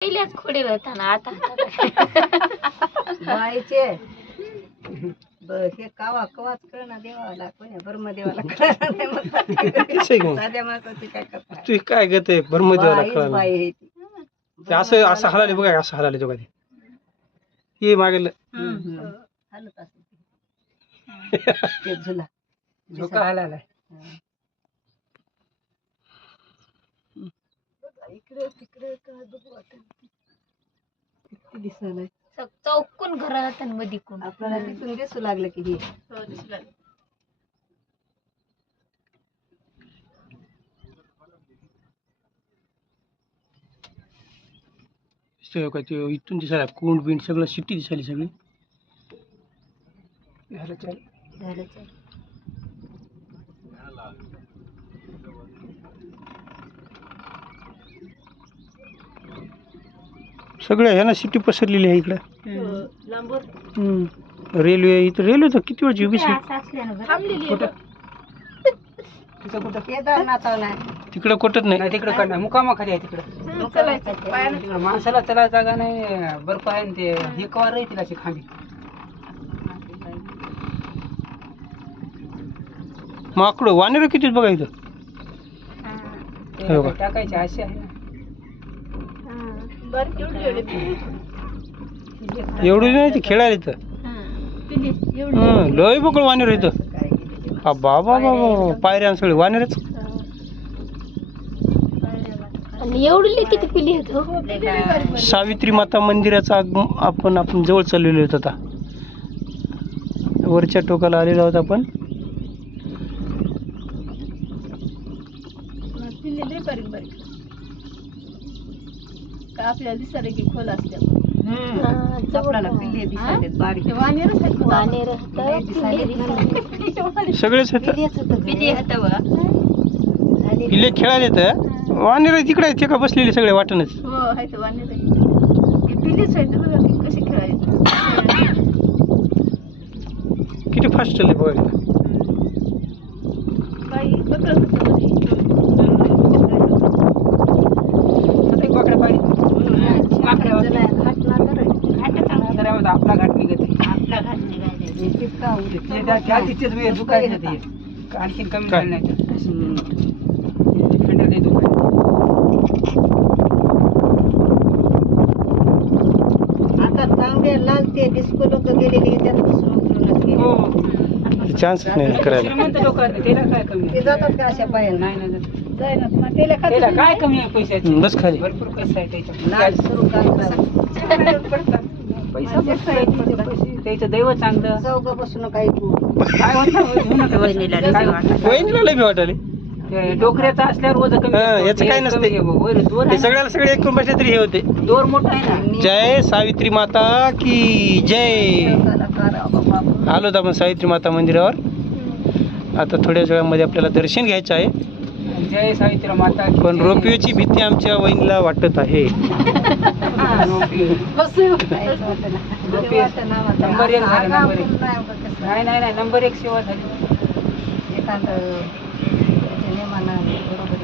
पहिल्याच खोडे होताना आता बाईचे हे कावा कवाच कळना देवाला कोणी ब्रह्मदेवाला कळना नाही म्हणतात. साध्या माणसाची काय करतात तू काय गत आहे ब्रह्मदेवाला बाईच कळलं. बाई आहे ती. ते असं असं हलाले बघा असं हलाले तो कधी हे मागेल हालत असेल ते झुला झोका हलायला इकडे तिकडे काय बघू वाटत किती दिसायला चौकून घरात मध्ये कोण आपल्याला तिथून दिसू लागलं की हे इथून दिसायला कोंड बिंड सगळं सिटी दिसायली सगळी. झालं चालेल. सगळं ह्यानं सिटी पसरलेली आहे इकडं. रेल्वे इथं रेल्वे तर किती वेळची उभी तिकडं कोटत नाही. तिकडं काढणार मुकामा खाली आहे तिकडं माणसाला चला जागा नाही बर्फ आहे ना ते हे कवा राहतील अशी खांबी माकडं वानेर किती बघा इथं. हो का? टाकायचे असे आहे ना एवढी नाही ती खेळायला इथं. लय बकळ वानेर इथं. बाबा बाबा पायऱ्या सगळे वानेरच. आणि एवढी किती पिली होत सावित्री माता मंदिराचा आपण जवळ चाललेलो होतो आता. वरच्या टोकाला आलेलो आहोत आपण. आपल्याला दिसायला की खोल असते आपल्याला पिल्ले दिसायलेत बारीक वानेर सगळेच पिल्ले होतं बघा पिल्ले खेळायला येतं. वानेर तिकडे आहेत का बसलेले सगळे वाटणच. कशी खेळायचं किती फास्ट चालले बघा. आपला घाट निघत आपला घाट निघायचा तिथेच वेळ दुखायचं ते आणखीन कमी झालं नाही थंड नाही दुखायचं. आता तांबे लाल ते डिस्को लोक गेलेले त्यात बसून उतरूनच गेले. हो चान्स नाही करायला. श्रीमंत लोक आहेत त्याला काय कमी ते जातात का अशा पायाला नाही नाही जात. जायनात मग त्याला काय कमी आहे पैशाची बस खाली. भरपूर पैसा आहे त्याच्यात लाल सुरू पैसा भरपूर आहे तिथे पैसे त्याचं दैव चांगलं चौघ बसून काही काय होतं वहिनीला लय बी वाटायले. ते डोकऱ्याचं असल्यावर वजन कमी हा, असतं. याचं काय हे नसते. कमी आहे भाऊ. वर दोर हे आहे सगळ्याला सगळे एकूण बसले तरी हे होते. ना. दोर मोठा आहे ना जय सावित्री माता की जय. आलो होतो आपण सावित्री माता मंदिरावर. आता थोड्याच वेळामध्ये आपल्याला दर्शन घ्यायचं आहे. जय सावित्री माता की पण जय. रोपवेची भीती आमच्या वहिनीला वाटत आहे. नंबर एक झाला नंबर एक नाही नाही नाही नंबर एक सेवा झाली एखादं नेमानं बरोबर